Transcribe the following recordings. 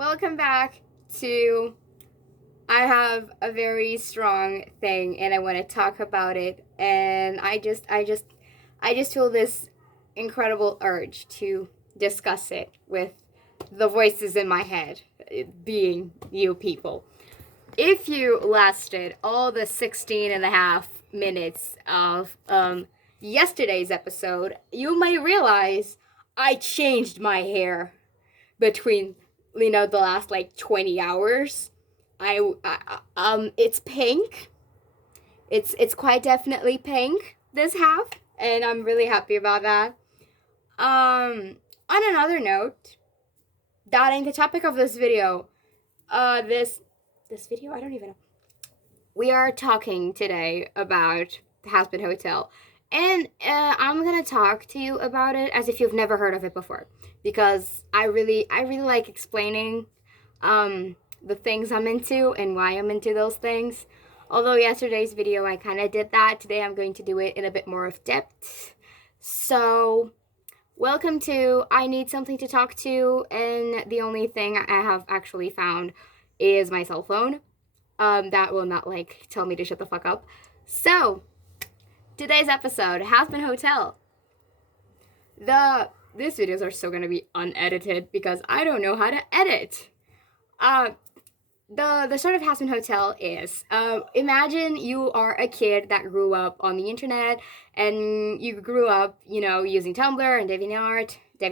welcome back to I have a very strong thing and I want to talk about it, and I just feel this incredible urge to discuss it with the voices in my head, being you people. If you lasted all the 16 and a half minutes of yesterday's episode, you might realize I changed my hair between the last like 20 hours. It's pink. It's quite definitely pink this half, and I'm really happy about that. On another note, that ain't the topic of this video. This video, I don't even know. We are talking today about the Hazbin Hotel, and I'm gonna talk to you about it as if you've never heard of it before, because I really like explaining the things I'm into and why I'm into those things. Although yesterday's video I kind of did that, today I'm going to do it in a bit more of depth. So welcome to I Need Something to Talk to, and the only thing I have actually found is my cell phone. That will not like tell me to shut the fuck up. So today's episode, Hazbin Hotel. These videos are still gonna be unedited because I don't know how to edit. The sort of Hazbin Hotel is, imagine you are a kid that grew up on the internet, and you grew up, using Tumblr and DeviantArt. I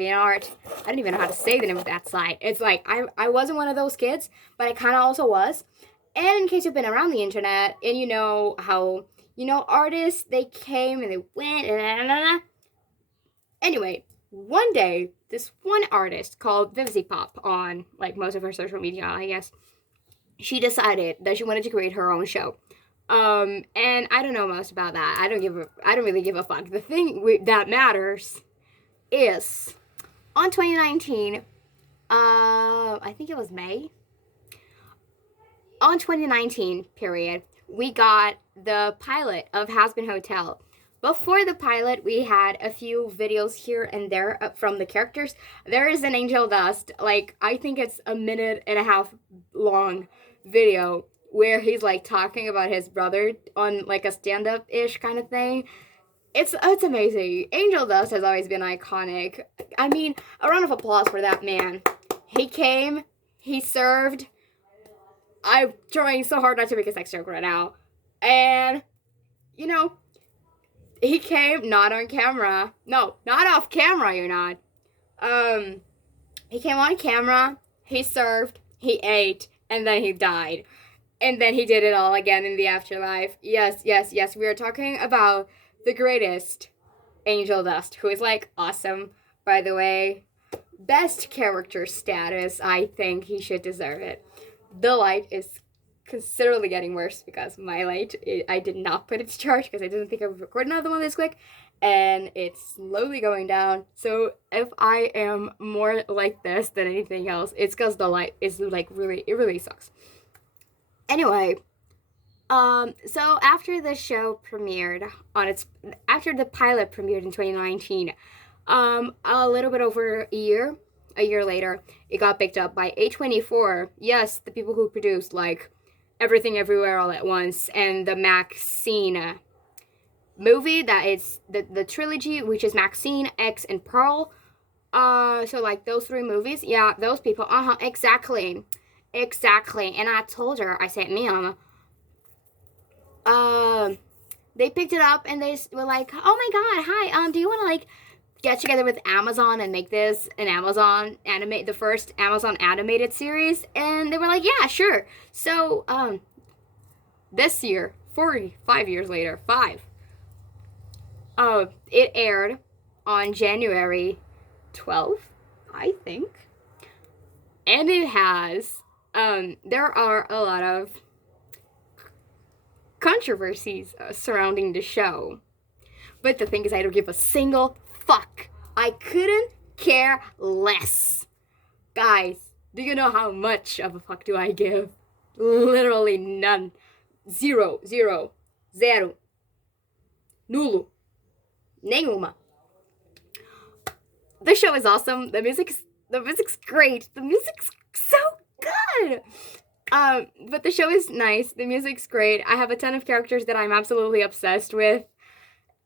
don't even know how to say the name of that site. It's like, I wasn't one of those kids, but I kind of also was. And in case you've been around the internet, and you know how, artists, they came and they went, Anyway, one day, this one artist called Pop on, like, most of her social media, I guess, she decided that she wanted to create her own show. And I don't know most about that. I don't really give a fuck. The thing that matters is, on 2019, I think it was May. On 2019, period, we got the pilot of Hazbin Hotel. Before the pilot, we had a few videos here and there from the characters. There is an Angel Dust, like, I think it's a minute and a half long video where he's like talking about his brother on like a stand-up-ish kind of thing. It's amazing. Angel Dust has always been iconic. I mean, a round of applause for that man. He came, he served. I'm trying so hard not to make a sex joke right now. And, he came, not on camera. No, not off camera, you're not. He came on camera, he served, he ate, and then he died. And then he did it all again in the afterlife. Yes, we are talking about the greatest Angel Dust, who is, like, awesome, by the way. Best character status, I think he should deserve it. The light is considerably getting worse because my light, I did not put it to charge because I didn't think I would record another one this quick, and it's slowly going down. So if I am more like this than anything else, it's because the light is like it really sucks. Anyway, so after the show premiered after the pilot premiered in 2019, a little bit over a year later, it got picked up by A24. Yes, the people who produced like Everything Everywhere All at Once and the Maxine movie, that is the trilogy, which is Maxine, X, and Pearl. So like those three movies, yeah, those people, exactly. And I told her, I said, ma'am, they picked it up and they were like, oh my god, hi, do you want to like get together with Amazon and make this the first Amazon animated series? And they were like, yeah, sure. So, this year, 45 years later, it aired on January 12th, I think. And it has, there are a lot of controversies surrounding the show. But the thing is, I don't give a single fuck. I couldn't care less. Guys, do you know how much of a fuck do I give? Literally none. Zero. Nulo. Nenhuma. The show is awesome. The music's great. The music's so good. But the show is nice. The music's great. I have a ton of characters that I'm absolutely obsessed with.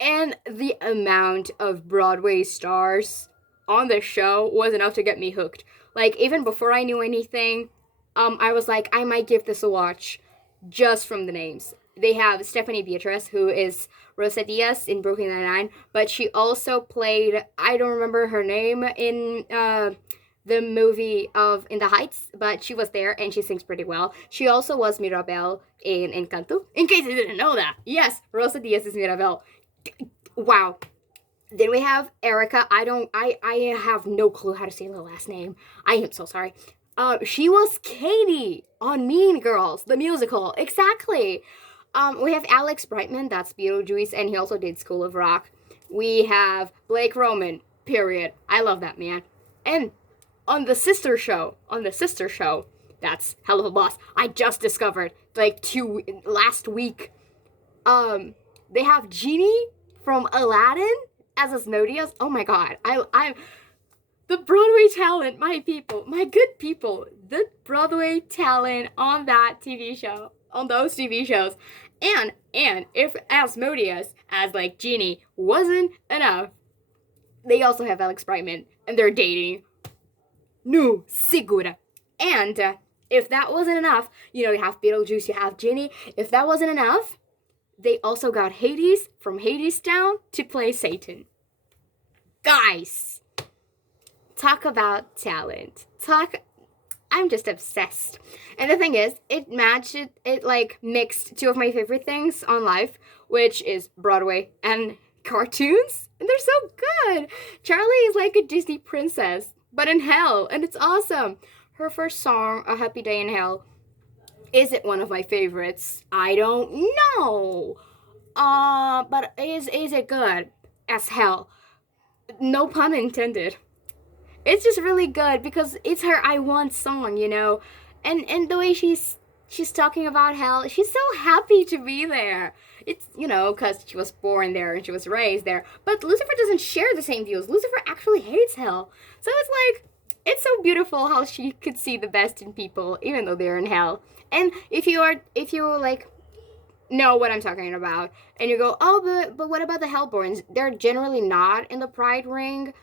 And the amount of Broadway stars on the show was enough to get me hooked. Like, even before I knew anything, I was like, I might give this a watch just from the names. They have Stephanie Beatrice, who is Rosa Diaz in Brooklyn Nine-Nine, but she also played, I don't remember her name in the movie of In the Heights, but she was there and she sings pretty well. She also was Mirabel in Encanto. In case you didn't know that, yes, Rosa Diaz is Mirabel. Wow. Then we have Erica. I have no clue how to say the last name. I am so sorry. She was Katie on Mean Girls, the musical. Exactly. We have Alex Brightman, that's Beetlejuice, and he also did School of Rock. We have Blake Roman, period. I love that man. And on the sister show, that's Hell of a Boss, I just discovered, like, last week, they have Genie from Aladdin as Asmodeus. Oh my god, I'm the Broadway talent, my people, my good people, the Broadway talent on that TV show, on those TV shows. And if Asmodeus as like Genie wasn't enough, they also have Alex Brightman and they're dating. No, segura. And if that wasn't enough, you have Beetlejuice, you have Genie. If that wasn't enough, they also got Hades from Hadestown to play Satan. Guys, talk about talent. I'm just obsessed. And the thing is, it mixed two of my favorite things on life, which is Broadway and cartoons. And they're so good. Charlie is like a Disney princess, but in hell, and it's awesome. Her first song, A Happy Day in Hell, is it one of my favorites? I don't know. But is it good? As hell. No pun intended. It's just really good because it's her I Want song, And the way she's talking about hell, she's so happy to be there. It's, because she was born there and she was raised there. But Lucifer doesn't share the same views. Lucifer actually hates hell. So it's so beautiful how she could see the best in people, even though they're in hell. And if you know what I'm talking about, and you go, oh, but what about the Hellborns? They're generally not in the Pride Ring.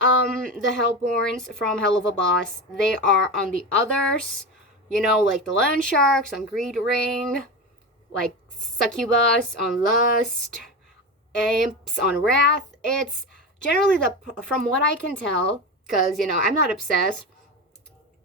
The Hellborns from Hell of a Boss, they are on the others, like the Loan Sharks on Greed Ring, like Succubus on Lust, Imps on Wrath. It's generally from what I can tell, because, I'm not obsessed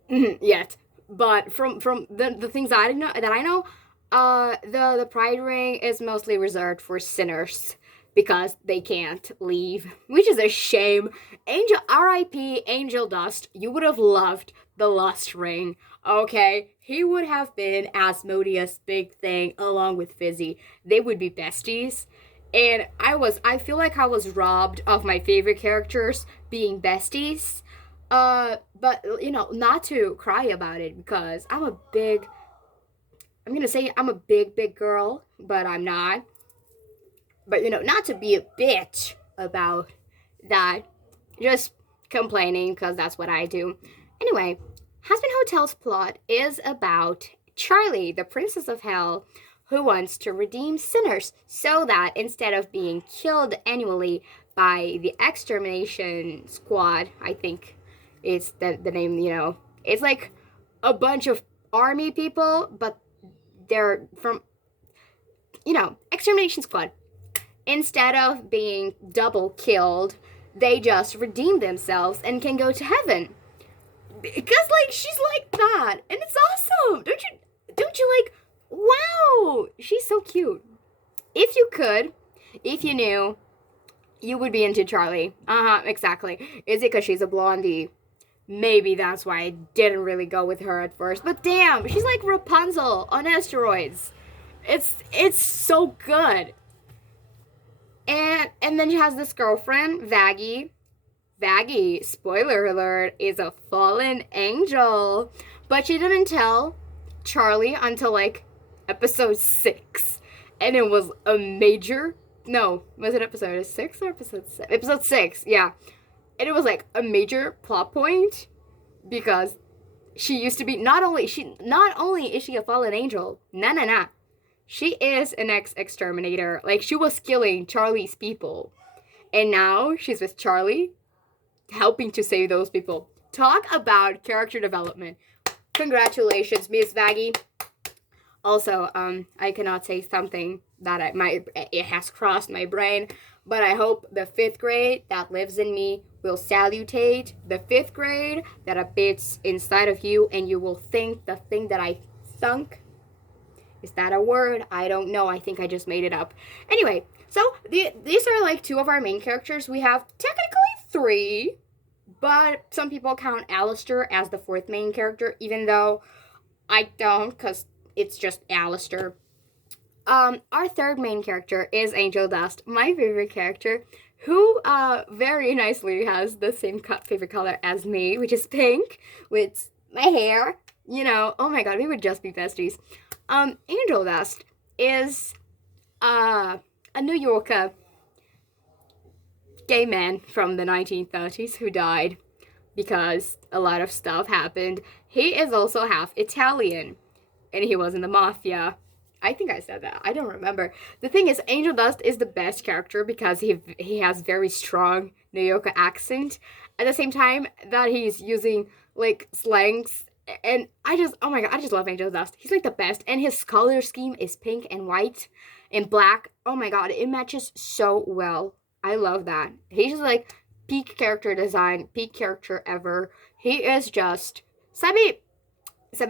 yet, but from the things that I know, the Pride Ring is mostly reserved for sinners because they can't leave, which is a shame. R.I.P. Angel Dust. You would have loved the Lust Ring, okay? He would have been Asmodeus' big thing along with Fizzy. They would be besties. And I feel like I was robbed of my favorite characters being besties. But, not to cry about it because I'm a big girl, but I'm not. But, not to be a bitch about that. Just complaining, because that's what I do. Anyway, Hazbin Hotel's plot is about Charlie, the princess of hell, who wants to redeem sinners so that instead of being killed annually by the extermination squad, I think it's the name, it's like a bunch of army people, but they're from, extermination squad. Instead of being double killed, they just redeem themselves and can go to heaven. Because, she's like that. And it's awesome. Don't you wow, she's so cute. If you knew, you would be into Charlie. Exactly. Is it because she's a blondie? Maybe that's why I didn't really go with her at first. But damn, she's like Rapunzel on asteroids. It's so good. And then she has this girlfriend, Vaggie. Vaggie, spoiler alert, is a fallen angel. But she didn't tell Charlie until episode 6. And it was a major, no, was it episode 6 or episode 7? Episode 6, yeah. And it was a major plot point because She used to be not only is she a fallen angel. Nah. She is an ex-exterminator. Like, she was killing Charlie's people. And now she's with Charlie, helping to save those people. Talk about character development. Congratulations, Miss Vaggie. Also, I cannot say something that it has crossed my brain, but I hope the 5th grade that lives in me will salutate the 5th grade that abides inside of you, and you will think the thing that I thunk. Is that a word? I don't know. I think I just made it up. Anyway, so these are like 2 of our main characters. We have technically 3, but some people count Alistair as the 4th main character, even though I don't, because it's just Alistair. Our 3rd main character is Angel Dust, my favorite character, who very nicely has the same favorite color as me, which is pink, with my hair. You know, oh my god, we would just be besties. Angel Dust is a New Yorker gay man from the 1930s who died because a lot of stuff happened. He is also half Italian, and he was in the mafia. I think I said that. I don't remember. The thing is, Angel Dust is the best character because he has very strong New Yorker accent at the same time that he's using like slangs. And oh my god, I just love Angel Dust. He's like the best. And his color scheme is pink and white and black. Oh my god, it matches so well. I love that. He's just like peak character design, peak character ever. He is just... Sabe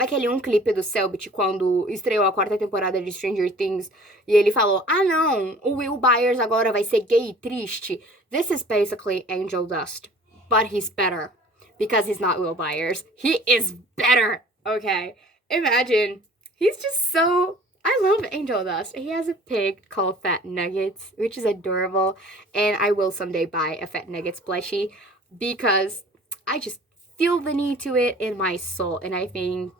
aquele clipe do Selbit quando estreou a 4ª temporada de Stranger Things e ele falou, ah não, o Will Byers agora vai ser gay e triste? This is basically Angel Dust, but he's better. Because he's not Will Byers. He is better. Okay. Imagine. He's just so... I love Angel Dust. He has a pig called Fat Nuggets, which is adorable. And I will someday buy a Fat Nuggets plushie because I just feel the need to it in my soul. And I think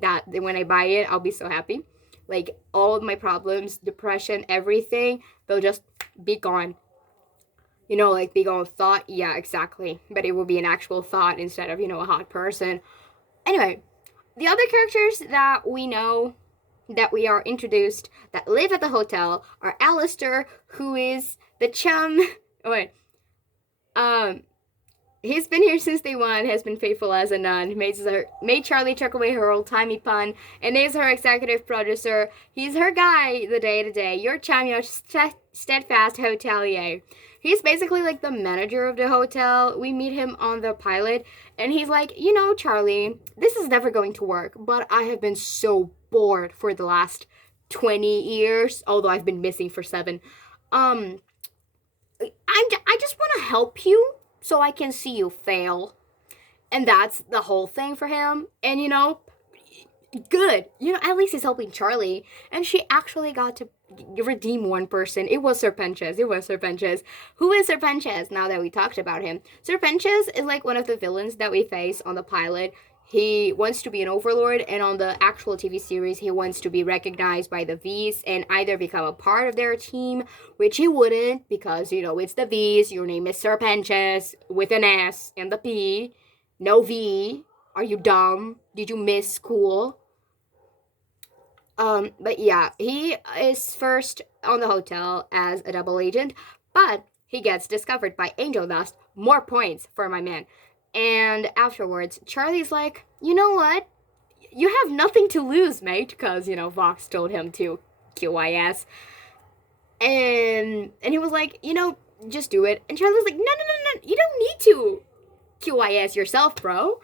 that when I buy it, I'll be so happy. Like, all of my problems, depression, everything, they'll just be gone. You know, like big old thought. Yeah, exactly. But it will be an actual thought instead of, a hot person. Anyway, the other characters that we know, that we are introduced, that live at the hotel, are Alistair, who is the chum. He's been here since day 1, has been faithful as a nun, made Charlie chuck away her old-timey pun, and is her executive producer. He's her guy, the day-to-day, your chum, your steadfast hotelier. He's basically like the manager of the hotel. We meet him on the pilot, and he's like, Charlie, this is never going to work, but I have been so bored for the last 20 years, although I've been missing for 7. I just want to help you so I can see you fail. And that's the whole thing for him. And, good. At least he's helping Charlie. And she actually got to redeem one person. It was Serpentious. Who is Serpentious, now that we talked about him? Serpentious is like one of the villains that we face on the pilot. He wants to be an overlord, and on the actual TV series, he wants to be recognized by the V's and either become a part of their team, which he wouldn't, because, it's the V's. Your name is Serpentious, with an S and the P. No V. Are you dumb? Did you miss school? But yeah, he is first on the hotel as a double agent, but he gets discovered by Angel Dust. More points for my man. And afterwards, Charlie's like, you know what? You have nothing to lose, mate, because, Vox told him to QIS. And he was like, just do it. And Charlie's like, no, you don't need to QIS yourself, bro.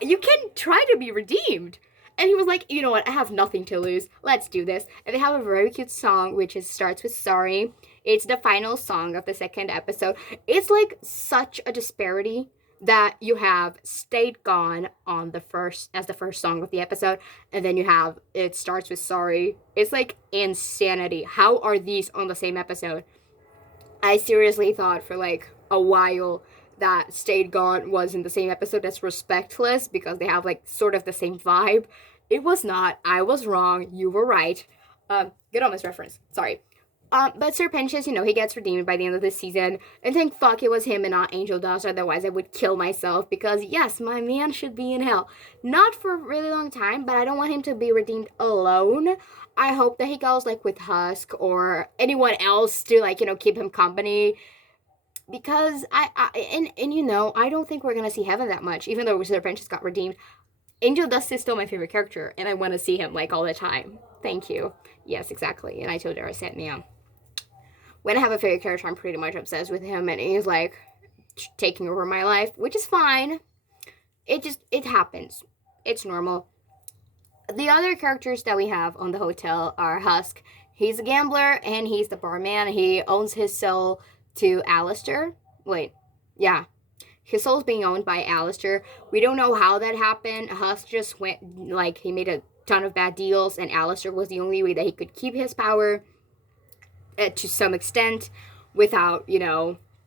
You can try to be redeemed. And he was like, you know what, I have nothing to lose. Let's do this. And they have a very cute song, which starts with Sorry. It's the final song of the 2nd episode. It's like such a disparity that you have Stayed Gone on the first song of the episode, and then you have It Starts With Sorry. It's like insanity. How are these on the same episode? I seriously thought for like a while that Stayed Gone was in the same episode as Respectless because they have like sort of the same vibe. It was not. I was wrong. You were right. Good on this reference. Sorry. But Serpentius, he gets redeemed by the end of the season. And thank fuck it was him and not Angel Dust, otherwise I would kill myself. Because, yes, my man should be in hell. Not for a really long time, but I don't want him to be redeemed alone. I hope that he goes, like, with Husk or anyone else to, like, keep him company. Because, I don't think we're gonna see Heaven that much, even though Serpentius got redeemed. Angel Dust is still my favorite character, and I want to see him, like, all the time. Thank you. Yes, exactly. And I told her, I said, yeah. When I have a favorite character, I'm pretty much obsessed with him, and he's, like, taking over my life, which is fine. It happens. It's normal. The other characters that we have on the hotel are Husk. He's a gambler, and he's the barman. He owns his soul to Alistair. Wait, yeah. His soul's being owned by Alistair. We don't know how that happened. Husk just went, like, he made a ton of bad deals, and Alistair was the only way that he could keep his power to some extent without,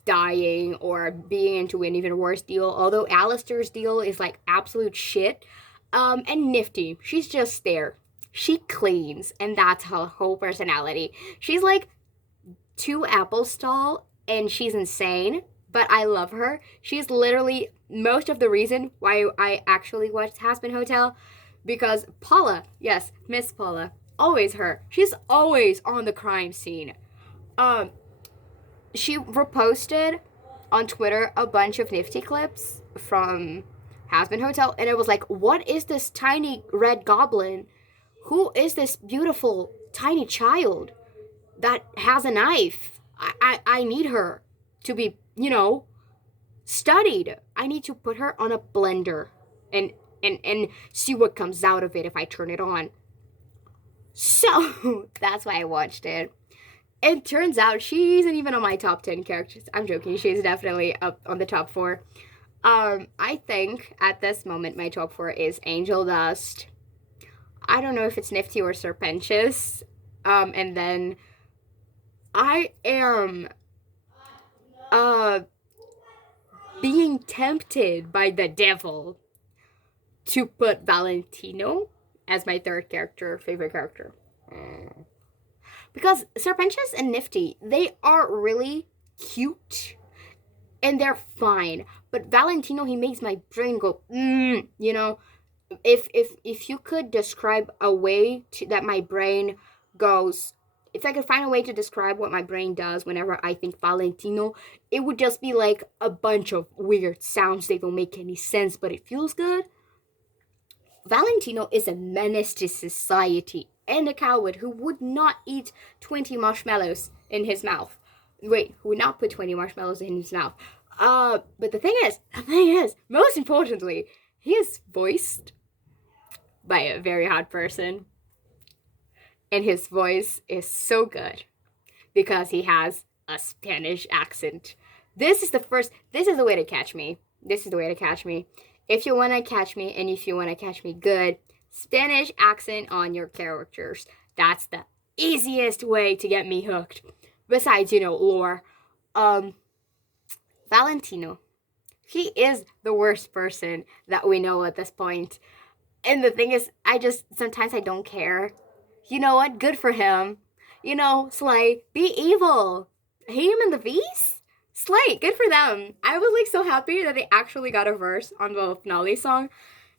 dying or being into an even worse deal. Although Alistair's deal is, like, absolute shit. And Nifty, she's just there. She cleans, and that's her whole personality. She's, like, 2 apples tall, and she's insane. But I love her. She's literally most of the reason why I actually watched Hazbin Hotel. Because Paula, yes, Miss Paula, always her. She's always on the crime scene. She reposted on Twitter a bunch of Nifty clips from Hazbin Hotel. And it was like, what is this tiny red goblin? Who is this beautiful tiny child that has a knife? I need her to be, studied. I need to put her on a blender and see what comes out of it if I turn it on. So, that's why I watched it. It turns out she isn't even on my top 10 characters. I'm joking. She's definitely up on the top 4. I think at this moment my top 4 is Angel Dust. I don't know if it's Nifty or Serpentius. And then I am being tempted by the devil to put Valentino as my third favorite character. Because Serpentius and Nifty, they are really cute and they're fine. But Valentino, he makes my brain go, If you could describe a way that my brain goes, if I could find a way to describe what my brain does whenever I think Valentino, it would just be like a bunch of weird sounds. They don't make any sense, but it feels good. Valentino is a menace to society and a coward who would not eat 20 marshmallows in his mouth. Wait, who would not put 20 marshmallows in his mouth. But the thing is, most importantly, he is voiced by a very hot person. And his voice is so good because he has a Spanish accent. This is the way to catch me. This is the way to catch me. If you want to catch me, and if you want to catch me good, Spanish accent on your characters. That's the easiest way to get me hooked. Besides, lore. Valentino. He is the worst person that we know at this point. And the thing is, sometimes I don't care. You know what? Good for him. Slay. Be evil. Him and the V's? Slay. Good for them. I was, like, so happy that they actually got a verse on the finale song.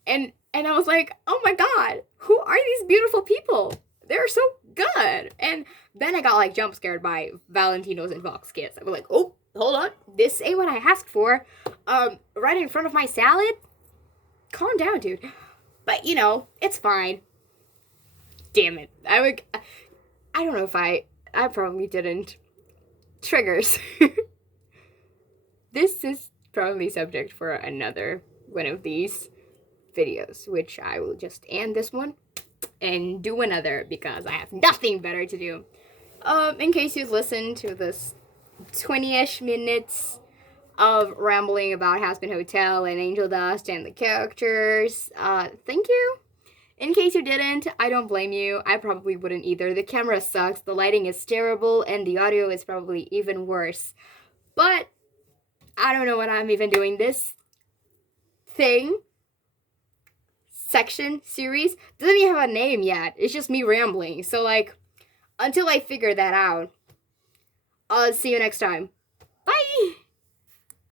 And I was like, oh my god, who are these beautiful people? They're so good. And then I got, like, jump scared by Valentino's and Vox Kids. I was like, oh, hold on. This ain't what I asked for. Right in front of my salad? Calm down, dude. But, it's fine. Damn it. I don't know if I probably didn't. Triggers. This is probably subject for another one of these videos, which I will just end this one and do another because I have nothing better to do. In case you've listened to this 20-ish minutes of rambling about Hazbin Hotel and Angel Dust and the characters, thank you. In case you didn't, I don't blame you. I probably wouldn't either. The camera sucks, the lighting is terrible, and the audio is probably even worse. But I don't know what I'm even doing. This series, doesn't even have a name yet. It's just me rambling. So, like, until I figure that out, I'll see you next time.